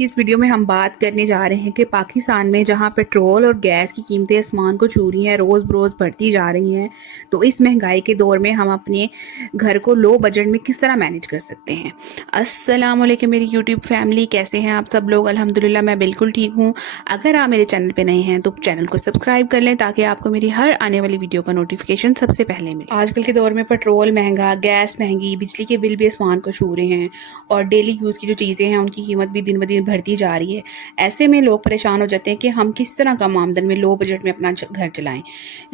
कि इस वीडियो में हम बात करने जा रहे हैं कि पाकिस्तान में जहां पेट्रोल और गैस की कीमतें आसमान को छू रही हैं, रोज़ बरोज़ बढ़ती जा रही हैं, तो इस महंगाई के दौर में हम अपने घर को लो बजट में किस तरह मैनेज कर सकते हैं। अस्सलाम वालेकुम मेरी यूट्यूब फैमिली, कैसे हैं आप सब लोग। अल्हम्दुलिल्लाह मैं बिल्कुल ठीक हूँ। अगर आप मेरे चैनल पे नए हैं तो चैनल को सब्सक्राइब कर लें ताकि आपको मेरी हर आने वाली वीडियो का नोटिफिकेशन सबसे पहले मिले। आजकल के दौर में पेट्रोल महंगा, गैस महंगी, बिजली के बिल भी आसमान को छू रहे हैं और डेली यूज़ की जो चीज़ें हैं उनकी कीमत भी दिन ब दिन बढ़ती जा रही है। ऐसे में लोग परेशान हो जाते हैं कि हम किस तरह कम आमदन में लो बजट में अपना घर चलाएं।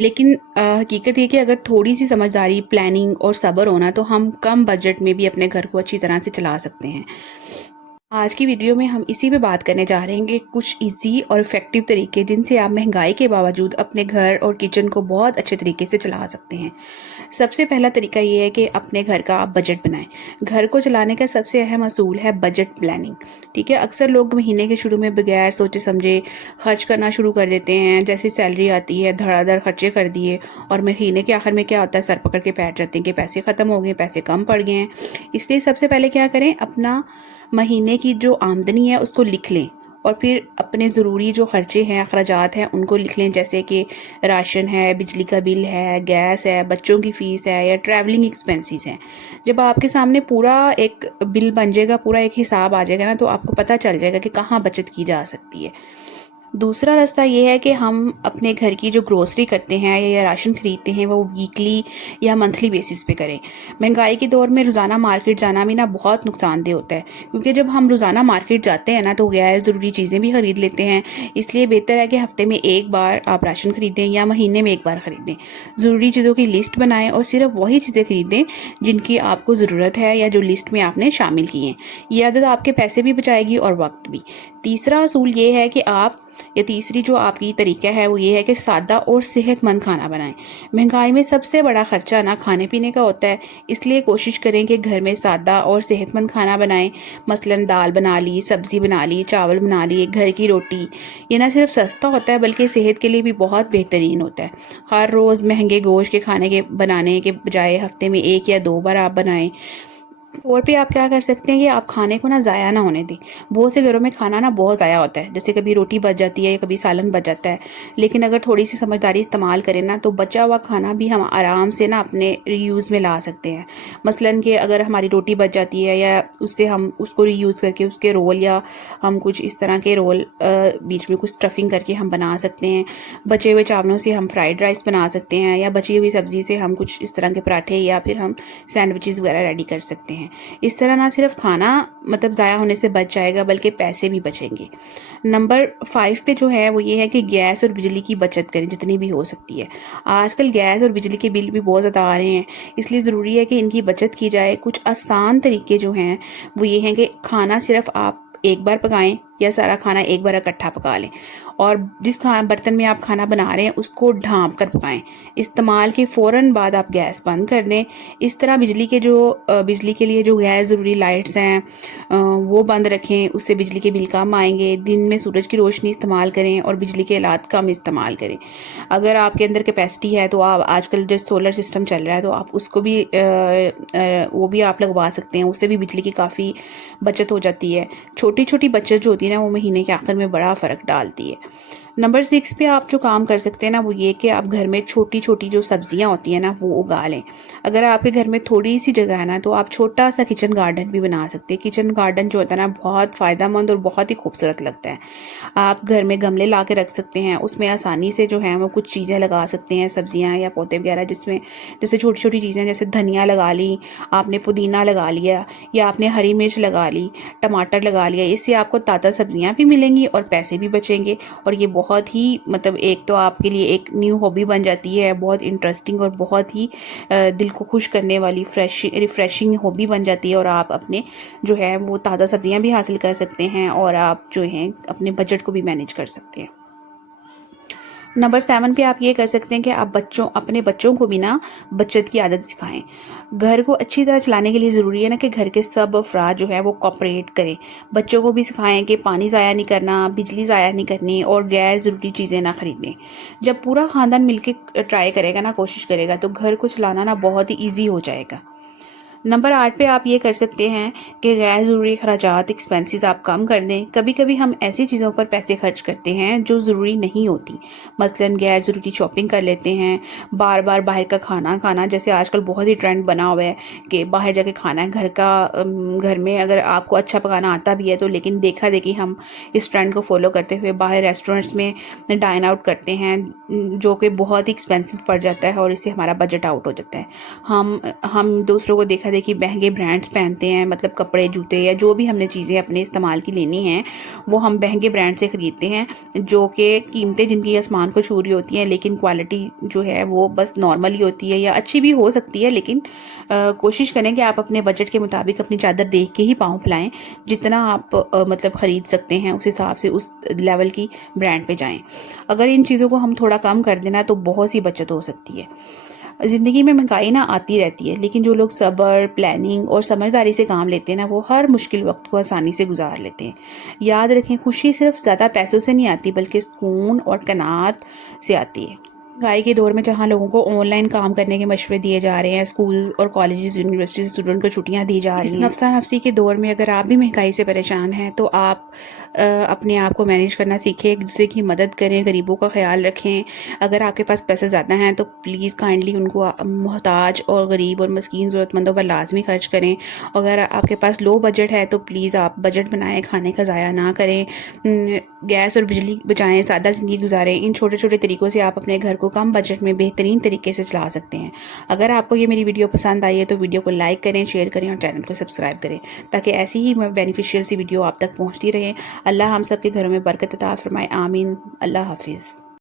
लेकिन हकीकत ये कि अगर थोड़ी सी समझदारी, प्लानिंग और सब्र होना तो हम कम बजट में भी अपने घर को अच्छी तरह से चला सकते हैं। आज की वीडियो में हम इसी पे बात करने जा रहे हैं कि कुछ इजी और इफ़ेक्टिव तरीके जिनसे आप महंगाई के बावजूद अपने घर और किचन को बहुत अच्छे तरीके से चला सकते हैं। सबसे पहला तरीका ये है कि अपने घर का आप बजट बनाएं। घर को चलाने का सबसे अहम असूल है बजट प्लानिंग। ठीक है, अक्सर लोग महीने के शुरू में बगैर सोचे समझे खर्च करना शुरू कर देते हैं। जैसे सैलरी आती है धड़ाधड़ खर्चे कर दिए और महीने के आखिर में क्या होता है, सर पकड़ के बैठ जाते हैं कि पैसे ख़त्म हो गए, पैसे कम पड़ गए हैं। इसलिए सबसे पहले क्या करें, अपना महीने की जो आमदनी है उसको लिख लें और फिर अपने ज़रूरी जो खर्चे हैं, अखराजात हैं, उनको लिख लें। जैसे कि राशन है, बिजली का बिल है, गैस है, बच्चों की फ़ीस है या ट्रैवलिंग एक्सपेंसेस हैं। जब आपके सामने पूरा एक बिल बन जाएगा, पूरा एक हिसाब आ जाएगा ना, तो आपको पता चल जाएगा कि कहाँ बचत की जा सकती है। दूसरा रास्ता ये है कि हम अपने घर की जो ग्रोसरी करते हैं या राशन खरीदते हैं वो वीकली या मंथली बेसिस पे करें। महंगाई के दौर में रोज़ाना मार्केट जाना भी ना बहुत नुकसानदेह होता है, क्योंकि जब हम रोज़ाना मार्केट जाते हैं ना तो गैर ज़रूरी चीज़ें भी खरीद लेते हैं। इसलिए बेहतर है कि हफ्ते में एक बार आप राशन खरीदें या महीने में एक बार खरीदें। ज़रूरी चीज़ों की लिस्ट बनाएं और सिर्फ वही चीज़ें खरीदें जिनकी आपको ज़रूरत है या जो लिस्ट में आपने शामिल की हैं। ये आदत आपके पैसे भी बचाएगी और वक्त भी। तीसरा असूल ये है कि आप या तीसरी जो आपकी तरीका है वो ये है कि सादा और सेहतमंद खाना बनाएं। महंगाई में सबसे बड़ा खर्चा ना खाने पीने का होता है, इसलिए कोशिश करें कि घर में सादा और सेहतमंद खाना बनाएं। मसलन दाल बना ली, सब्जी बना ली, चावल बना लिए, घर की रोटी। ये ना सिर्फ सस्ता होता है बल्कि सेहत के लिए भी बहुत बेहतरीन होता है। हर रोज़ महंगे गोश्त के खाने के बनाने के बजाय हफ्ते में एक या दो बार आप बनाएं। और भी आप क्या कर सकते हैं कि आप खाने को ना ज़ाया ना होने दें। बहुत से घरों में खाना ना बहुत ज़ाया होता है, जैसे कभी रोटी बच जाती है या कभी सालन बच जाता है। लेकिन अगर थोड़ी सी समझदारी इस्तेमाल करें ना तो बचा हुआ खाना भी हम आराम से ना अपने रीयूज़ में ला सकते हैं। मसलन कि अगर हमारी रोटी बच जाती है या उससे हम उसको रीयूज़ करके उसके रोल या हम कुछ इस तरह के रोल बीच में कुछ स्टफिंग करके हम बना सकते हैं। बचे हुए चावलों से हम फ्राइड राइस बना सकते हैं या बची हुई सब्ज़ी से हम कुछ इस तरह के पराठे या फिर हम सैंडविचेस वगैरह रेडी कर सकते हैं। इस तरह ना सिर्फ खाना मतलब ज़ाया होने से बच जाएगा बल्कि पैसे भी बचेंगे। नंबर 5 पे जो है वो ये है कि गैस और बिजली की बचत करें जितनी भी हो सकती है। आजकल गैस और बिजली के बिल भी बहुत ज़्यादा आ रहे हैं, इसलिए ज़रूरी है कि इनकी बचत की जाए। कुछ आसान तरीके जो हैं वो ये हैं कि खाना सिर्फ आप एक बार पकाएं या सारा खाना एक बार इकट्ठा पका लें और जिस बर्तन में आप खाना बना रहे हैं उसको ढाँप कर पकाएं। इस्तेमाल के फ़ौरन बाद आप गैस बंद कर दें। इस तरह बिजली के लिए जो गैर ज़रूरी लाइट्स हैं वो बंद रखें, उससे बिजली के बिल कम आएंगे। दिन में सूरज की रोशनी इस्तेमाल करें और बिजली के आलात कम इस्तेमाल करें। अगर आपके अंदर कैपेसिटी है तो आप आजकल जो सोलर सिस्टम चल रहा है तो आप उसको भी वो भी आप लगवा सकते हैं, उससे भी बिजली की काफ़ी बचत हो जाती है। छोटी छोटी बचत जो होती है ना वो महीने के आखिर में बड़ा फ़र्क डालती है। नंबर 6 पे आप जो काम कर सकते हैं ना वो ये कि आप घर में छोटी छोटी जो सब्जियां होती हैं ना वो उगा लें। अगर आपके घर में थोड़ी सी जगह है ना तो आप छोटा सा किचन गार्डन भी बना सकते हैं। किचन गार्डन जो होता है ना बहुत फ़ायदेमंद और बहुत ही खूबसूरत लगता है। आप घर में गमले ला के रख सकते हैं, उसमें आसानी से जो है वो कुछ चीज़ें लगा सकते हैं, सब्जियाँ या पौधे वगैरह, जिसमें जैसे छोटी छोटी चीज़ें जैसे धनिया लगा ली आपने, पुदीना लगा लिया या आपने हरी मिर्च लगा ली, टमाटर लगा लिया। इससे आपको ताज़ा सब्जियाँ भी मिलेंगी और पैसे भी बचेंगे और ये बहुत ही मतलब एक तो आपके लिए एक न्यू हॉबी बन जाती है, बहुत इंटरेस्टिंग और बहुत ही दिल को खुश करने वाली रिफ्रेशिंग हॉबी बन जाती है और आप अपने जो है वो ताज़ा सब्जियां भी हासिल कर सकते हैं और आप जो हैं अपने बजट को भी मैनेज कर सकते हैं। नंबर 7 पे आप ये कर सकते हैं कि आप अपने बच्चों को भी ना बचत की आदत सिखाएं। घर को अच्छी तरह चलाने के लिए ज़रूरी है ना कि घर के सब अफराद जो है वो कोऑपरेट करें। बच्चों को भी सिखाएं कि पानी ज़ाया नहीं करना, बिजली ज़ाया नहीं करनी और गैर ज़रूरी चीज़ें ना खरीदें। जब पूरा ख़ानदान मिलकर ट्राई करेगा ना, कोशिश करेगा, तो घर को चलाना ना बहुत ही ईजी हो जाएगा। नंबर 8 पे आप ये कर सकते हैं कि गैर ज़रूरी खर्चात एक्सपेंसेस आप कम कर दें। कभी-कभी हम ऐसी चीज़ों पर पैसे खर्च करते हैं जो ज़रूरी नहीं होती। मसलन गैर ज़रूरी शॉपिंग कर लेते हैं, बार-बार बाहर का खाना खाना, जैसे आजकल बहुत ही ट्रेंड बना हुआ है कि बाहर जाके खाना है। घर में अगर आपको अच्छा पकाना आता भी है तो लेकिन देखा-देखी हम इस ट्रेंड को फ़ॉलो करते हुए बाहर रेस्टोरेंट्स में डाइन आउट करते हैं, जो कि बहुत ही एक्सपेंसिव पड़ जाता है और इससे हमारा बजट आउट हो जाता है। हम दूसरों को देखा-देखी महँगे ब्रांड्स पहनते हैं, मतलब कपड़े, जूते या जो भी हमने चीज़ें अपने इस्तेमाल की लेनी हैं, वो हम महँगे ब्रांड से ख़रीदते हैं, जो कि कीमतें जिनकी आसमान को छू रही होती हैं, लेकिन क्वालिटी जो है वो बस नॉर्मल ही होती है या अच्छी भी हो सकती है, लेकिन कोशिश करें कि आप अपने बजट के मुताबिक अपनी चादर देख के ही पाँव फैलाएँ। जितना आप मतलब ख़रीद सकते हैं उस हिसाब से उस लेवल की ब्रांड पे जाएँ। अगर इन चीज़ों को हम थोड़ा कम कर दें ना तो बहुत सी बचत हो सकती है। ज़िंदगी में महंगाई ना आती रहती है, लेकिन जो लोग सब्र, प्लानिंग और समझदारी से काम लेते हैं ना, वो हर मुश्किल वक्त को आसानी से गुजार लेते हैं। याद रखें, खुशी सिर्फ ज़्यादा पैसों से नहीं आती, बल्कि सुकून और कनात से आती है। महंगाई के दौर में जहाँ लोगों को ऑनलाइन काम करने के मशवरे दिए जा रहे हैं, स्कूल और कॉलेजेस, यूनिवर्सिटी से स्टूडेंट को छुट्टियाँ दी जा रही हैं। इस नफ्सा नफसी के दौर में अगर आप भी महंगाई से परेशान हैं तो आप अपने आप को मैनेज करना सीखें, एक दूसरे की मदद करें, गरीबों का ख्याल रखें। अगर आपके पास पैसे ज़्यादा हैं तो प्लीज़ काइंडली उनको मोहताज और गरीब और मस्कीन ज़रूरतमंदों पर लाजमी खर्च करें। अगर आपके पास लो बजट है तो प्लीज़ आप बजट बनाएं, खाने का ज़ाया ना करें, गैस और बिजली बचाएं, सादा ज़िंदगी गुजारें। इन छोटे छोटे तरीक़ों से आप अपने घर को कम बजट में बेहतरीन तरीके से चला सकते हैं। अगर आपको ये मेरी वीडियो पसंद आई है तो वीडियो को लाइक करें, शेयर करें और चैनल को सब्सक्राइब करें, ताकि ऐसी ही बेनिफिशियल सी वीडियो आप तक पहुँचती रहें। अल्लाह हम सब के घरों में बरकत अता फरमाए, आमीन। अल्लाह हाफिज़।